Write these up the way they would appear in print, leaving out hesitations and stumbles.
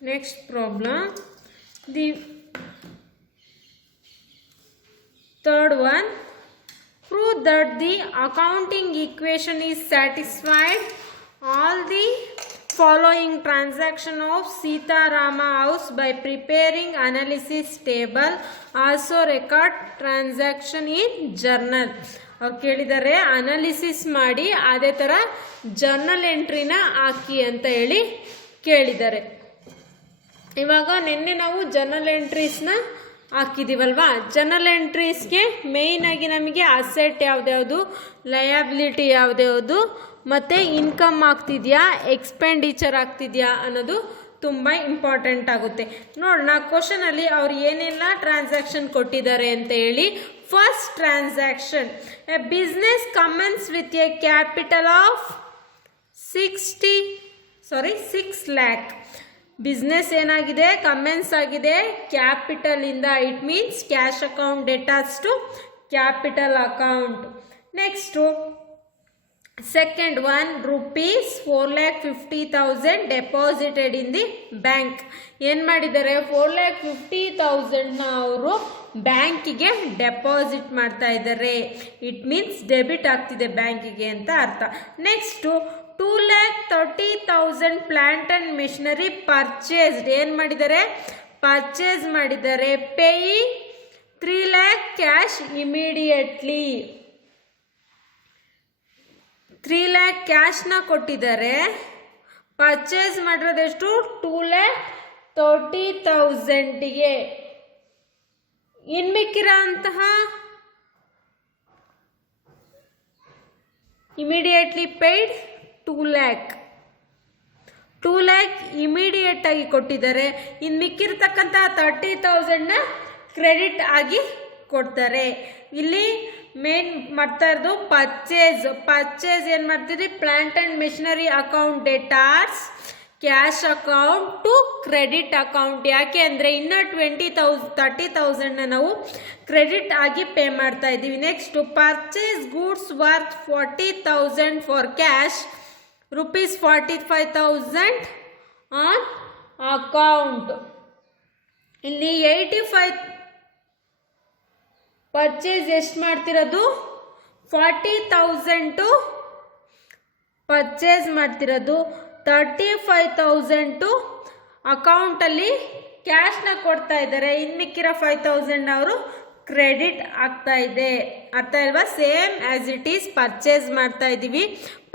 Next problem, the third one, prove that the accounting equation is satisfied. All the following transaction of Sita Rama house by preparing analysis table, also record transaction in journal. ಅವ್ರು ಕೇಳಿದ್ದಾರೆ analysis ಮಾಡಿ ಅದೇ ಥರ journal ಎಂಟ್ರಿನ ಹಾಕಿ ಅಂತ ಹೇಳಿ ಕೇಳಿದ್ದಾರೆ. ಇವಾಗ ನಿನ್ನೆ ನಾವು ಜರ್ನಲ್ ಎಂಟ್ರೀಸ್ನ ಹಾಕಿದ್ದೀವಲ್ವಾ. ಜರ್ನಲ್ ಎಂಟ್ರೀಸ್ಗೆ ಮೇಯ್ನಾಗಿ ನಮಗೆ ಅಸೆಟ್ ಯಾವ್ದ್ಯಾವುದು, ಲಯಬಿಲಿಟಿ ಯಾವ್ದ್ಯಾವುದು, ಮತ್ತು ಇನ್ಕಮ್ ಆಗ್ತಿದೆಯಾ, ಎಕ್ಸ್ಪೆಂಡಿಚರ್ ಆಗ್ತಿದೆಯಾ ಅನ್ನೋದು ತುಂಬ ಇಂಪಾರ್ಟೆಂಟ್ ಆಗುತ್ತೆ. ನೋಡೋಣ ಕ್ವಶನಲ್ಲಿ ಅವ್ರು ಏನೆಲ್ಲ ಟ್ರಾನ್ಸಾಕ್ಷನ್ ಕೊಟ್ಟಿದ್ದಾರೆ ಅಂತ ಹೇಳಿ. First transaction, a business commence with a capital of 6 lakh. Business ಏನಾಗಿದೆ, ಕಮೆನ್ಸ್ ಆಗಿದೆ ಕ್ಯಾಪಿಟಲ್ ಇಂದ. It means cash account debtors to capital account. Next second one, rupees 4,50,000 deposited in the bank. ಏನು ಮಾಡಿದ್ದಾರೆ, 4,50,000ನ ಅವರು ಬ್ಯಾಂಕಿಗೆ ಡೆಪಾಸಿಟ್ ಮಾಡ್ತಾ ಇದ್ದಾರೆ. ಇಟ್ ಮೀನ್ಸ್ ಡೆಬಿಟ್ ಆಗ್ತಿದೆ ಬ್ಯಾಂಕಿಗೆ ಅಂತ ಅರ್ಥ. Next 2,30,000 plant and machinery purchased. ಏನು ಮಾಡಿದ್ದಾರೆ, ಪರ್ಚೇಸ್ ಮಾಡಿದ್ದಾರೆ. Peyi 3 lakh cash immediately. 3 lakh ಕ್ಯಾಶ್ನ ಕೊಟ್ಟಿದ್ದಾರೆ. ಪರ್ಚೇಸ್ ಮಾಡಿರೋದೆಷ್ಟು, 2,30,000ಗೆ. ಇನ್ನು ಮಿಕ್ಕಿರೋ ಅಂತಹ ಇಮಿಡಿಯೇಟ್ಲಿ ಪೇಯ್ಡ್ 2 lakh ಇಮಿಡಿಯೇಟ್ ಆಗಿ ಕೊಟ್ಟಿದ್ದಾರೆ. ಇನ್ನು ಮಿಕ್ಕಿರ್ತಕ್ಕಂಥ 30,000ನ ಕ್ರೆಡಿಟ್ ಆಗಿ ಕೊಡ್ತಾರೆ. ಇಲ್ಲಿ ಮೇನ್ ಮಾಡ್ತಾ ಇರೋದು ಪರ್ಚೇಸ್ ಏನು ಮಾಡ್ತೀರಿ, plant and machinery account debtors cash account to credit account. ಯಾಕೆ ಅಂದರೆ ಇನ್ನೂ 30,000ನ ನಾವು ಕ್ರೆಡಿಟ್ ಆಗಿ ಪೇ ಮಾಡ್ತಾ ಇದ್ದೀವಿ. Next purchase goods worth 40,000 for cash, rupees 45,000 on account. ಇಲ್ಲಿ 85 ಪರ್ಚೇಸ್ ಎಷ್ಟು ಮಾಡ್ತಿರೋದು, 40,000 ಟು ಪರ್ಚೇಸ್ ಮಾಡ್ತಿರೋದು, 35,000 ಟು ಅಕೌಂಟಲ್ಲಿ ಕ್ಯಾಶ್ನ ಕೊಡ್ತಾ ಇದ್ದಾರೆ. ಇನ್ನು ಮಿಕ್ಕಿರೋ 5,000 ಅವರು ಕ್ರೆಡಿಟ್ ಆಗ್ತಾ ಇದೆ. ಅರ್ಥ ಅಲ್ವಾ? Same as it is purchase ಮಾಡ್ತಾ ಇದ್ದೀವಿ.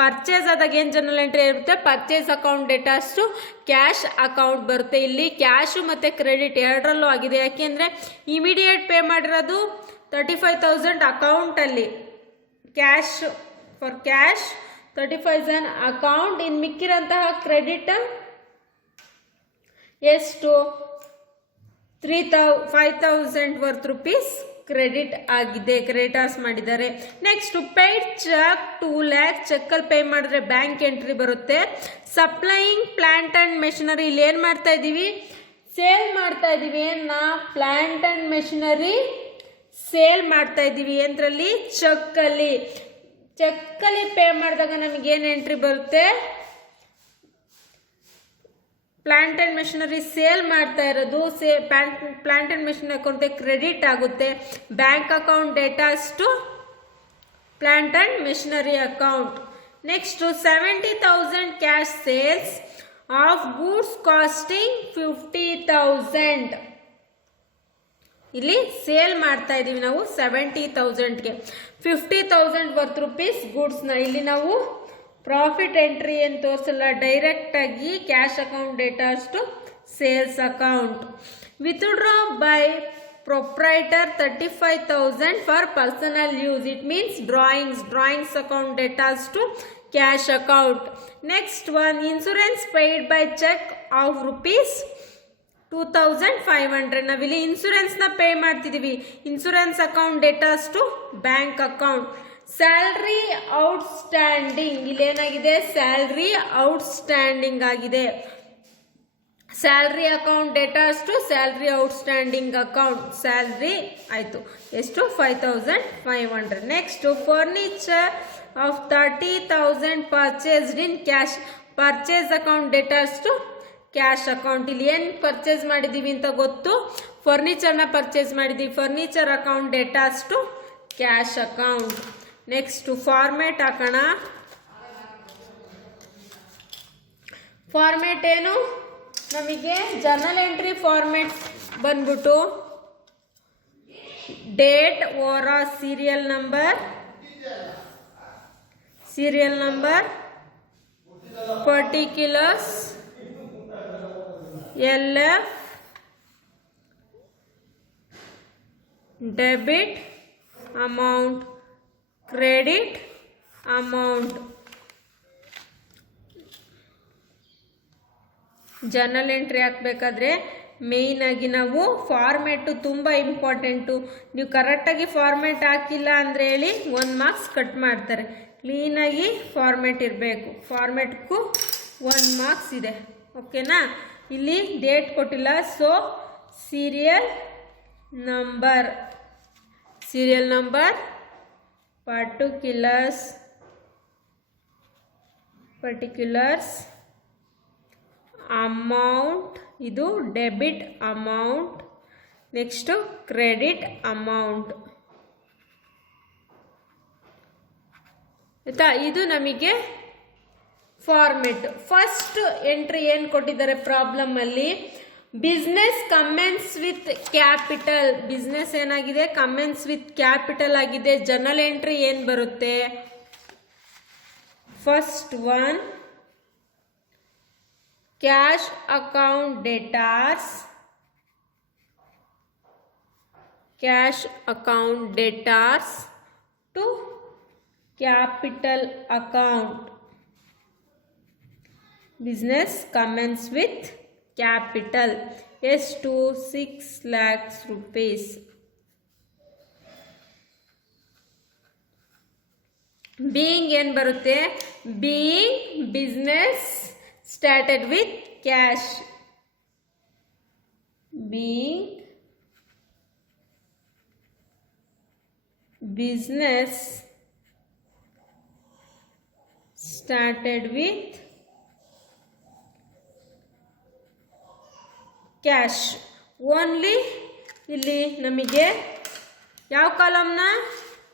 ಪರ್ಚೇಸ್ ಆದಾಗ ಏನು ಜರ್ನಲ್ ಎಂಟ್ರಿ ಇರುತ್ತೆ, purchase account debtors to cash account ಬರುತ್ತೆ. ಇಲ್ಲಿ ಕ್ಯಾಶು ಮತ್ತು ಕ್ರೆಡಿಟ್ ಎರಡರಲ್ಲೂ ಆಗಿದೆ. ಯಾಕೆಂದರೆ ಇಮಿಡಿಯೇಟ್ ಪೇ ಮಾಡಿರೋದು 35,000 ಅಕೌಂಟಲ್ಲಿ, ಕ್ಯಾಶ್ ಫಾರ್ ಕ್ಯಾಶ್ 35,000 ಅಕೌಂಟ್. ಇನ್ನು ಮಿಕ್ಕಿರೋಂತಹ ಕ್ರೆಡಿಟ್ ಎಷ್ಟು, 5,000 ವರ್ತ್ ರುಪೀಸ್ ಕ್ರೆಡಿಟ್ ಆಗಿದೆ, ಕ್ರೆಡಿಟರ್ಸ್ ಮಾಡಿದ್ದಾರೆ. Next paid cheque 2 lakh. ಚೆಕ್ಕಲ್ಲಿ ಪೇ ಮಾಡಿದ್ರೆ ಬ್ಯಾಂಕ್ ಎಂಟ್ರಿ ಬರುತ್ತೆ. ಸಪ್ಲೈಯಿಂಗ್ ಪ್ಲಾಂಟ್ ಆ್ಯಂಡ್ ಮೆಷಿನರಿ, ಇಲ್ಲಿ ಏನು ಮಾಡ್ತಾ ಇದ್ದೀವಿ, ಸೇಲ್ ಮಾಡ್ತಾ ಇದ್ದೀವಿ. ಏನು, ಪ್ಲಾಂಟ್ ಆ್ಯಂಡ್ ಮೆಷಿನರಿ ಸೇಲ್ ಮಾಡ್ತಾ ಇದ್ದೀವಿ. ಏನರಲ್ಲಿ, ಚೆಕ್ಕಲ್ಲಿ ಪೇ ಮಾಡಿದಾಗ ನಮಗೇನು ಎಂಟ್ರಿ ಬರುತ್ತೆ, ಪ್ಲಾಂಟ್ ಆ್ಯಂಡ್ ಮೆಷಿನರಿ ಸೇಲ್ ಮಾಡ್ತಾ ಇರೋದು ಪ್ಲಾಂಟ್ ಆ್ಯಂಡ್ ಮೆಷಿನರಿ ಅಕೌಂಟ್ಗೆ ಕ್ರೆಡಿಟ್ ಆಗುತ್ತೆ. Bank account debtors to plant and machinery account. Next 70,000 cash sales of goods costing 50,000. ಇಲ್ಲಿ ಸೇಲ್ ಮಾಡ್ತಾ ಇದ್ದೀವಿ ನಾವು 70,000ಗೆ, 50,000 ವರ್ತ್ ರುಪೀಸ್ ಗೂಡ್ಸ್ನ. ಇಲ್ಲಿ ನಾವು ಪ್ರಾಫಿಟ್ ಎಂಟ್ರಿ ಏನು ತೋರಿಸಲ್ಲ, ಡೈರೆಕ್ಟಾಗಿ cash account debtors to sales account. Withdraw by proprietor 35,000 for personal use. It means drawings account debtors to cash account. Next one, insurance paid by cheque of rupees 2,500. ನಾವಿಲ್ಲಿ ಇನ್ಸೂರೆನ್ಸ್ನ pay ಮಾಡ್ತಿದ್ದೀವಿ. Insurance account debtors to bank account. Salary outstanding, ಇಲ್ಲೇನಾಗಿದೆ, salary outstanding ಆಗಿದೆ. Salary account debtors to salary outstanding account. Salary ಆಯಿತು, ಎಷ್ಟು, 5,500. Next furniture of 30,000 purchased in cash. Purchase account debtors to cash account. ಇಲ್ಲಿ ಏನು purchase ಮಾಡಿದ್ದೀವಿ ಅಂತ ಗೊತ್ತು, ಫರ್ನಿಚರ್ನ ಪರ್ಚೇಸ್ ಮಾಡಿದ್ದೀವಿ. Furniture account datas to cash account. Next format ಹಾಕೋಣ. ಫಾರ್ಮೇಟ್ ಏನು ನಮಗೆ ಜರ್ನಲ್ ಎಂಟ್ರಿ ಫಾರ್ಮೇಟ್ ಬಂದ್ಬಿಟ್ಟು date or serial number particulars LF debit amount credit amount. Journal entry ಹಾಕಬೇಕಾದ್ರೆ ಮೇಯ್ನ್ ಆಗಿ ನಾವು ಫಾರ್ಮೇಟು ತುಂಬ ಇಂಪಾರ್ಟೆಂಟು. ನೀವು ಕರೆಕ್ಟಾಗಿ ಫಾರ್ಮೇಟ್ ಹಾಕಿಲ್ಲ ಅಂದರೆ ಹೇಳಿ 1 ಮಾರ್ಕ್ಸ್ ಕಟ್ ಮಾಡ್ತಾರೆ. ಕ್ಲೀನಾಗಿ ಫಾರ್ಮೇಟ್ ಇರಬೇಕು. ಫಾರ್ಮೇಟ್ಗೂ 1 ಮಾರ್ಕ್ಸ್ ಇದೆ. ಓಕೆನಾ? ಇಲ್ಲಿ ಡೇಟ್ ಕೊಟ್ಟಿಲ್ಲ, so serial number particulars amount, ಇದು debit amount. Next credit amount. ಆಯಿತಾ? ಇದು ನಮಗೆ ಫಾರ್ಮೆಟ್. ಫಸ್ಟ್ ಎಂಟ್ರಿ ಏನು ಕೊಟ್ಟಿದ್ದಾರೆ ಪ್ರಾಬ್ಲಮಲ್ಲಿ, business commence with capital. Business ಏನಾಗಿದೆ, ಕಮೆನ್ಸ್ ವಿತ್ ಕ್ಯಾಪಿಟಲ್ ಆಗಿದೆ. ಜರ್ನಲ್ ಎಂಟ್ರಿ ಏನು ಬರುತ್ತೆ, first one cash account debtors to capital account. Business commence with capital. Yes, to 6 lakhs rupees. Being ಏನು ಬರುತ್ತೆ, being business started with cash. Being business started with cash. Only ಇಲ್ಲಿ ನಮಗೆ ಯಾವ ಕಾಲಮ್ನ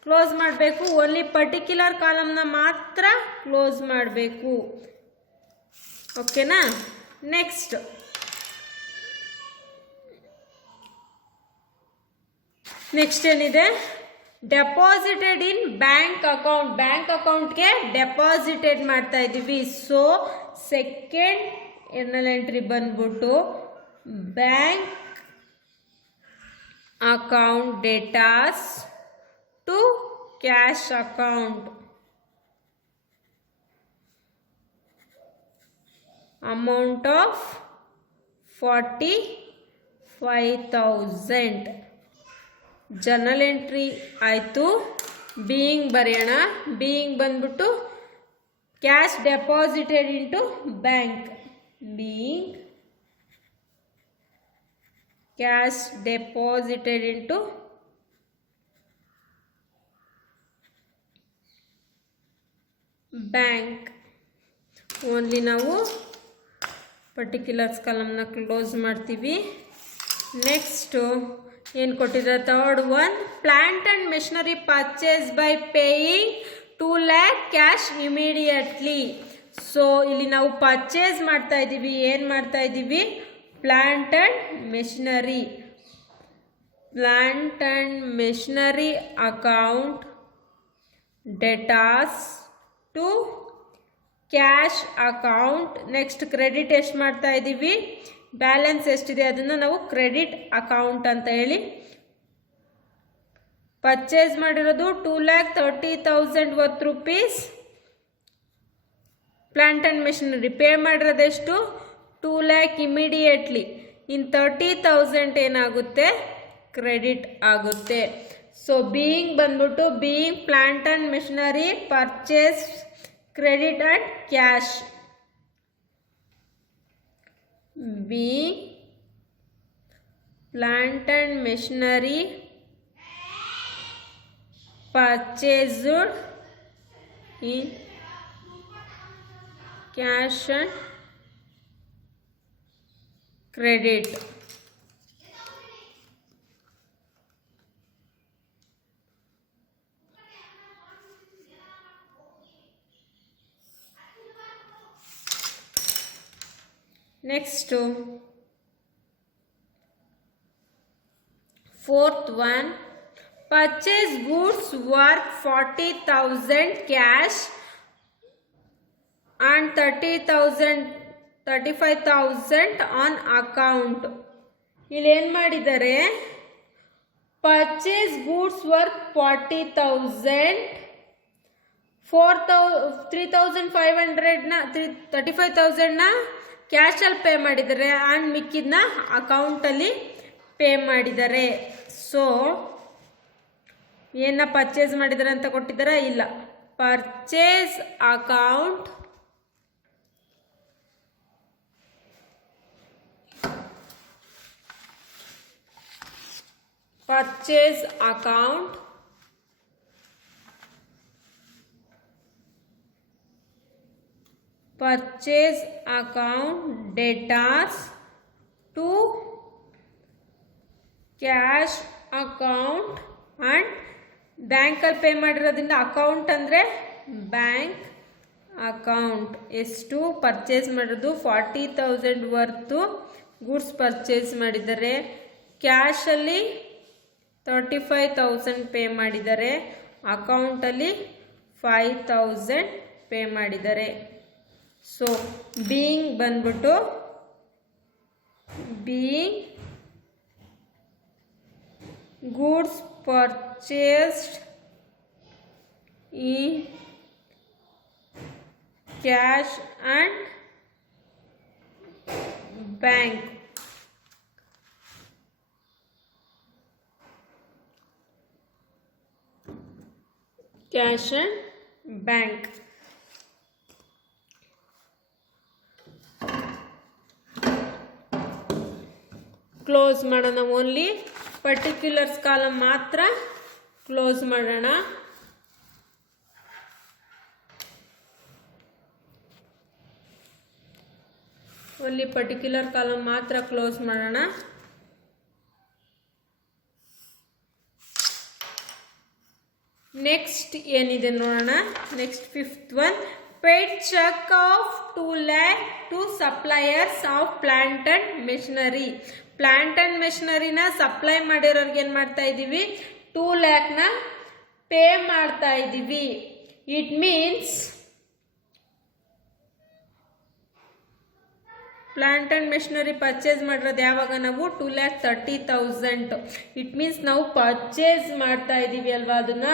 close ಮಾಡಬೇಕು, only particular ಕಾಲಮ್ನ ಮಾತ್ರ close ಮಾಡಬೇಕು. ಓಕೆನಾ? ನೆಕ್ಸ್ಟ್ ಏನಿದೆ, deposited in bank account. Bank ಅಕೌಂಟ್ಗೆ ಡೆಪಾಸಿಟೆಡ್ ಮಾಡ್ತಾ ಇದ್ದೀವಿ. ಸೊ ಸೆಕೆಂಡ್ ಜರ್ನಲ್ ಎಂಟ್ರಿ ಬಂದ್ಬಿಟ್ಟು bank account datas to cash account. Amount of 45,000. Journal entry ಆಯಿತು. ಬೀಯಿಂಗ್ ಬರೆಯೋಣ. ಬೀಯಿಂಗ್ ಬಂದ್ಬಿಟ್ಟು cash deposited into bank. Being cash deposited into bank. Only ನಾವು particulars ಕಾಲಮ್ನ close ಮಾಡ್ತೀವಿ. ನೆಕ್ಸ್ಟು ಏನು ಕೊಟ್ಟಿದ್ದಾರೆ, third one plant and machinery purchase by paying 2 lakh cash immediately. So ಇಲ್ಲಿ ನಾವು ಪರ್ಚೇಸ್ ಮಾಡ್ತಾ ಇದ್ದೀವಿ. ಏನು ಮಾಡ್ತಾ ಇದ್ದೀವಿ, plant and machinery account datas to cash account. Next credit ಎಷ್ಟು ಮಾಡ್ತಾ ಇದ್ದೀವಿ, ಬ್ಯಾಲೆನ್ಸ್ ಎಷ್ಟಿದೆ ಅದನ್ನು ನಾವು ಕ್ರೆಡಿಟ್ ಅಕೌಂಟ್ ಅಂತ ಹೇಳಿ. ಪರ್ಚೇಸ್ ಮಾಡಿರೋದು 2,30,000 worth rupees. Plant and machinery pay ಮಾಡಿರೋದೆಷ್ಟು, 2 lakh ಇಮಿಡಿಯೇಟ್ಲಿ. ಇನ್ 30,000 ಏನಾಗುತ್ತೆ, ಕ್ರೆಡಿಟ್ ಆಗುತ್ತೆ. ಸೊ ಬೀಯಿಂಗ್ ಬಂದ್ಬಿಟ್ಟು being plant and machinery purchase credit and cash. Being plant and machinery purchased in cash and credit. Next fourth one, purchase goods worth 40,000 cash and 35,000 on account. ಇಲ್ಲಿ ಏನು ಮಾಡಿದ್ದಾರೆ, purchase goods worth 40,000, 3,500ನ 35,000ನ ಕ್ಯಾಶಲ್ಲಿ pay ಮಾಡಿದ್ದಾರೆ and ಮಿಕ್ಕಿದ್ನ ಅಕೌಂಟಲ್ಲಿ pay ಮಾಡಿದ್ದಾರೆ. So ಏನ purchase ಮಾಡಿದ್ದಾರೆ ಅಂತ ಕೊಟ್ಟಿದ್ದಾರೆ, ಇಲ್ಲ, purchase account debtors to cash account and ಬ್ಯಾಂಕಲ್ಲಿ ಪೇ ಮಾಡಿರೋದ್ರಿಂದ ಅಕೌಂಟ್ ಅಂದರೆ ಬ್ಯಾಂಕ್ ಅಕೌಂಟ್. ಎಷ್ಟು ಪರ್ಚೇಸ್ ಮಾಡಿರೋದು 40,000 ವರ್ತು ಗೂಡ್ಸ್ ಪರ್ಚೇಸ್ ಮಾಡಿದ್ದಾರೆ, ಕ್ಯಾಶಲ್ಲಿ 35,000 ಪೇ ಮಾಡಿದ್ದಾರೆ, ಅಕೌಂಟಲ್ಲಿ 5,000 ಪೇ ಮಾಡಿದ್ದಾರೆ. ಸೊ ಬೀಯಿಂಗ್ ಬಂದ್ಬಿಟ್ಟು goods purchased in cash and bank. Cash and bank. Close ಮಾಡೋಣ. ಓನ್ಲಿ ಪರ್ಟಿಕ್ಯುಲರ್ಸ್ ಕಾಲಮ್ ಮಾತ್ರ ಕ್ಲೋಸ್ ಮಾಡೋಣ. ಓನ್ಲಿ ಪರ್ಟಿಕ್ಯುಲರ್ ಕಾಲಮ್ ಮಾತ್ರ ಕ್ಲೋಸ್ ಮಾಡೋಣ. ನೆಕ್ಸ್ಟ್ ಏನಿದೆ ನೋಡೋಣ. Next fifth one, paid cheque of 2 lakh to suppliers of plant and machinery. Plant and ಮೆಷಿನರಿನ supply ಮಾಡಿರೋರ್ಗೆ ಏನು ಮಾಡ್ತಾ ಇದ್ದೀವಿ, 2 lakhನ ಪೇ ಮಾಡ್ತಾ ಇದ್ದೀವಿ. It means plant and machinery purchase ಮಾಡಿರೋದು ಯಾವಾಗ ನಾವು 2,30,000. ಇಟ್ ಮೀನ್ಸ್ ನಾವು ಪರ್ಚೇಸ್ ಮಾಡ್ತಾ ಇದ್ದೀವಿ ಅಲ್ವಾ, ಅದನ್ನ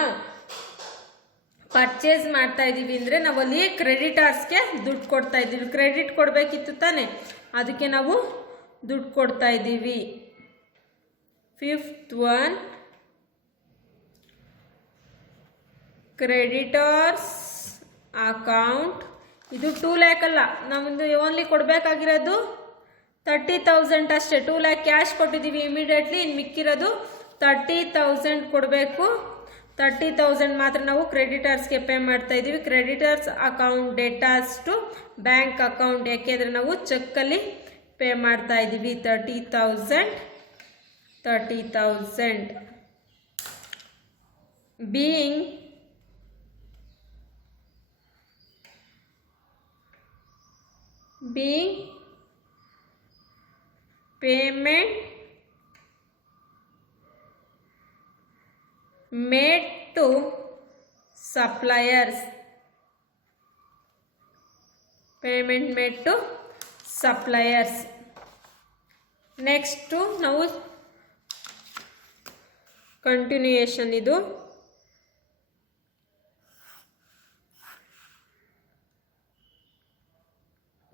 ಪರ್ಚೇಸ್ ಮಾಡ್ತಾ ಇದ್ದೀವಿ ಅಂದರೆ ನಾವಲ್ಲಿ ಕ್ರೆಡಿಟರ್ಸ್ಗೆ ದುಡ್ಡು ಕೊಡ್ತಾ ಇದ್ದೀವಿ. ಕ್ರೆಡಿಟ್ ಕೊಡಬೇಕಿತ್ತು ತಾನೆ, ಅದಕ್ಕೆ ನಾವು ದುಡ್ಡು ಕೊಡ್ತಾ ಇದ್ದೀವಿ. Fifth one, creditors account. ಇದು 2 lakh ಅಲ್ಲ, ನಮ್ಮದು ಓನ್ಲಿ ಕೊಡಬೇಕಾಗಿರೋದು 30,000 ಅಷ್ಟೇ. 2 lakh ಕ್ಯಾಶ್ ಕೊಟ್ಟಿದ್ದೀವಿ ಇಮಿಡಿಯೇಟ್ಲಿ, ಇನ್ನು ಮಿಕ್ಕಿರೋದು 30,000 ಕೊಡಬೇಕು. 30,000 ಮಾತ್ರ ನಾವು ಕ್ರೆಡಿಟರ್ಸ್ಗೆ ಪೇ ಮಾಡ್ತಾ ಇದ್ದೀವಿ. Creditors account debtors to bank account, ಯಾಕೆಂದರೆ ನಾವು ಚೆಕ್ಕಲ್ಲಿ ಪೇ ಮಾಡ್ತಾ ಇದ್ದೀವಿ 30,000. being payment made to suppliers. Next ನಾವು ಕಂಟಿನ್ಯೂಯೇಷನ್. ಇದು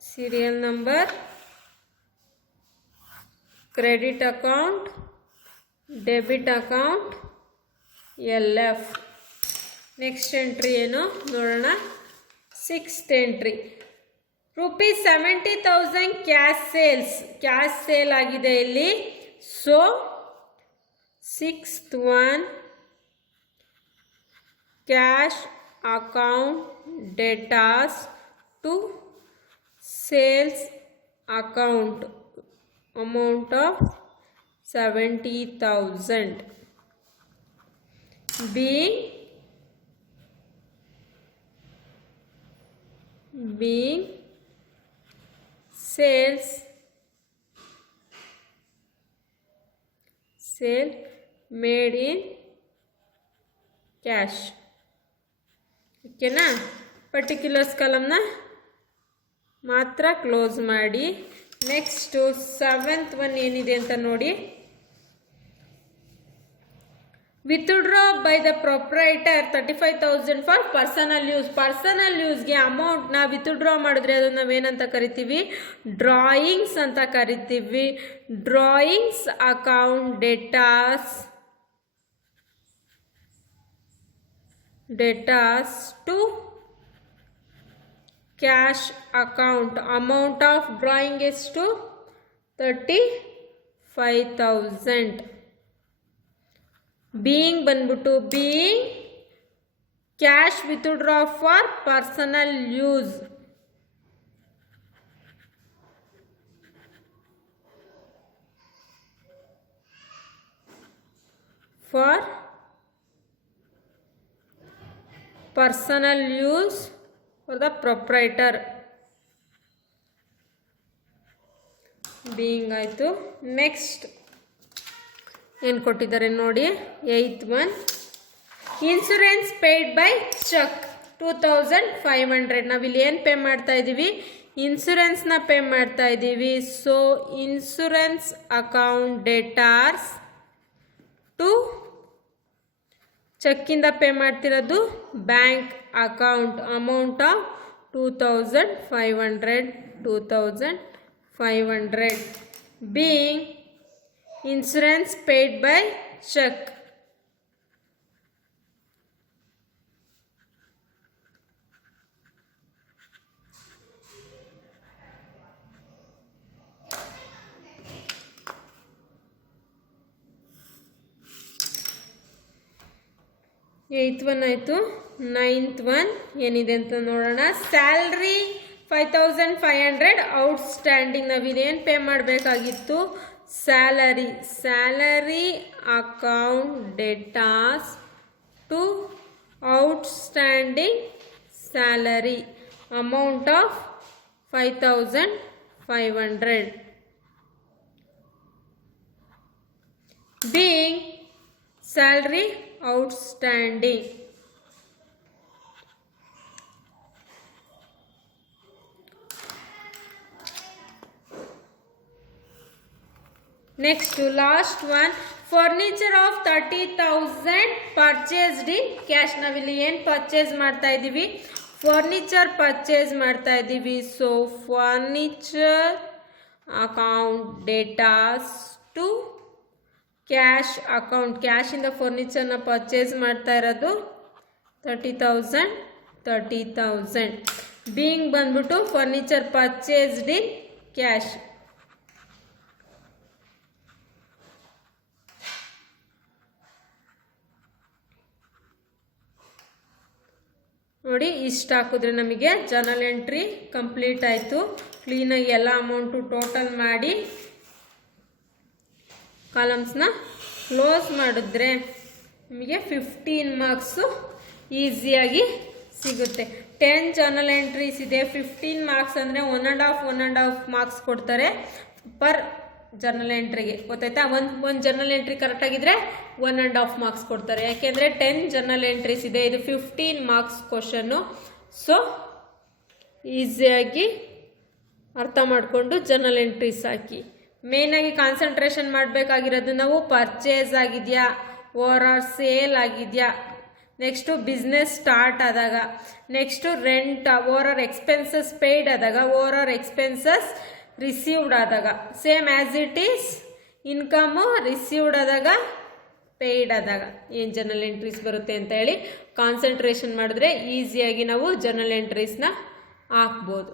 serial number, credit account, debit account, LF. Next entry ಏನು ನೋಡೋಣ. 6th ಎಂಟ್ರಿ, ₹70,000 ಕ್ಯಾಶ್ ಸೇಲ್ ಆಗಿದೆ ಇಲ್ಲಿ. So 6th one, cash account datas to sales account. amount of 70,000 being sale made in cash. ಓಕೆನಾ? Particulars ಕಾಲಮ್ನ ಮಾತ್ರ close ಮಾಡಿ. Next 7th one ಏನಿದೆ ಅಂತ ನೋಡಿ. Withdraw by the proprietor 35,000 for personal use. Personal ಯೂಸ್ಗೆ ಅಮೌಂಟ್ನ ವಿತ್ಡ್ರಾ ಮಾಡಿದ್ರೆ ಅದನ್ನು ನಾವೇನಂತ ಕರಿತೀವಿ? ಡ್ರಾಯಿಂಗ್ಸ್ ಅಂತ ಕರಿತೀವಿ. Drawings account datas to cash account. Amount of drawing ಎಷ್ಟು? 35,000. ಬೀಯಿಂಗ್ ಬಂದ್ಬಿಟ್ಟು being cash withdraw for personal use. For personal use for the proprietor. being ಆಯಿತು. ನೆಕ್ಸ್ಟ್ ಏನು ಕೊಟ್ಟಿದ್ದಾರೆ ನೋಡಿ. 8th one, insurance paid by cheque 2,500. ನಾವಿಲ್ಲಿ ಏನು ಪೇ ಮಾಡ್ತಾ ಇದ್ದೀವಿ? ಇನ್ಶೂರೆನ್ಸ್ನ ಪೇ ಮಾಡ್ತಾ ಇದ್ದೀವಿ. So insurance account datas to ಚೆಕ್ಕಿಂದ ಪೇ ಮಾಡ್ತಿರೋದು bank account. Amount of 2,500 being insurance paid by cheque. Eighth one ಆಯಿತು. 9th ಒನ್ ಏನಿದೆ ಅಂತ ನೋಡೋಣ. Salary 5,500 outstanding. ನಾವಿದೇನು ಪೇ ಮಾಡಬೇಕಾಗಿತ್ತು? Salary account datas to outstanding salary. Amount of 5,500 being salary outstanding. Next to last one, furniture of 30,000 purchased in cash. ನಾವಿಲ್ಲಿ ಏನು purchase ಮಾಡ್ತಾ ಇದ್ದೀವಿ? ಫರ್ನಿಚರ್ ಪರ್ಚೇಸ್ ಮಾಡ್ತಾ ಇದ್ದೀವಿ. So furniture account datas to cash account. ಕ್ಯಾಶಿಂದ ಫರ್ನಿಚರ್ನ purchase ಮಾಡ್ತಾ ಇರೋದು 30,000. ಬೀಯಿಂಗ್ ಬಂದ್ಬಿಟ್ಟು ಫರ್ನಿಚರ್ ಪರ್ಚೇಸ್ಡ್ ಇನ್ ಕ್ಯಾಶ್. ನೋಡಿ, ಇಷ್ಟು ಹಾಕಿದ್ರೆ ನಮಗೆ ಜರ್ನಲ್ ಎಂಟ್ರಿ ಕಂಪ್ಲೀಟ್ ಆಯಿತು. ಕ್ಲೀನಾಗಿ ಎಲ್ಲ ಅಮೌಂಟು ಟೋಟಲ್ ಮಾಡಿ ಕಾಲಮ್ಸ್ನ ಕ್ಲೋಸ್ ಮಾಡಿದ್ರೆ ನಿಮಗೆ 15 ಮಾರ್ಕ್ಸು ಈಸಿಯಾಗಿ ಸಿಗುತ್ತೆ. 10 ಜರ್ನಲ್ ಎಂಟ್ರೀಸ್ ಇದೆ. 15 ಮಾರ್ಕ್ಸ್ ಅಂದರೆ 1.5 ಮಾರ್ಕ್ಸ್ ಕೊಡ್ತಾರೆ ಪರ್ ಜರ್ನಲ್ ಎಂಟ್ರಿಗೆ. ಗೊತ್ತಾಯ್ತಾ? ಒಂದು ಜರ್ನಲ್ ಎಂಟ್ರಿ ಕರೆಕ್ಟಾಗಿದ್ದರೆ 1.5 ಮಾರ್ಕ್ಸ್ ಕೊಡ್ತಾರೆ. ಯಾಕೆಂದರೆ 10 ಜರ್ನಲ್ ಎಂಟ್ರೀಸ್ ಇದೆ. ಇದು 15 ಮಾರ್ಕ್ಸ್ ಕ್ವಶನ್ನು. ಸೊ ಈಸಿಯಾಗಿ ಅರ್ಥ ಮಾಡಿಕೊಂಡು ಜರ್ನಲ್ ಎಂಟ್ರೀಸ್ ಹಾಕಿ. ಮೇಯ್ನಾಗಿ ಕಾನ್ಸಂಟ್ರೇಷನ್ ಮಾಡಬೇಕಾಗಿರೋದು ನಾವು ಪರ್ಚೇಸ್ ಆಗಿದೆಯಾ, ಓವರ್ ಆರ್ ಸೇಲ್ ಆಗಿದೆಯಾ, ನೆಕ್ಸ್ಟು ಬಿಸ್ನೆಸ್ ಸ್ಟಾರ್ಟ್ ಆದಾಗ, next rent, over or expenses paid ಆದಾಗ, ಓವರ್ ಆರ್ ಎಕ್ಸ್ಪೆನ್ಸಸ್ ರಿಸೀವ್ಡ್ ಆದಾಗ, same as it is income received ಆದಾಗ, ಪೇಯ್ಡ್ ಆದಾಗ ಏನು ಜರ್ನಲ್ ಎಂಟ್ರೀಸ್ ಬರುತ್ತೆ ಅಂತ ಹೇಳಿ ಕಾನ್ಸಂಟ್ರೇಷನ್ ಮಾಡಿದ್ರೆ ಈಸಿಯಾಗಿ ನಾವು ಜರ್ನಲ್ ಎಂಟ್ರೀಸ್ನ ಹಾಕ್ಬೋದು.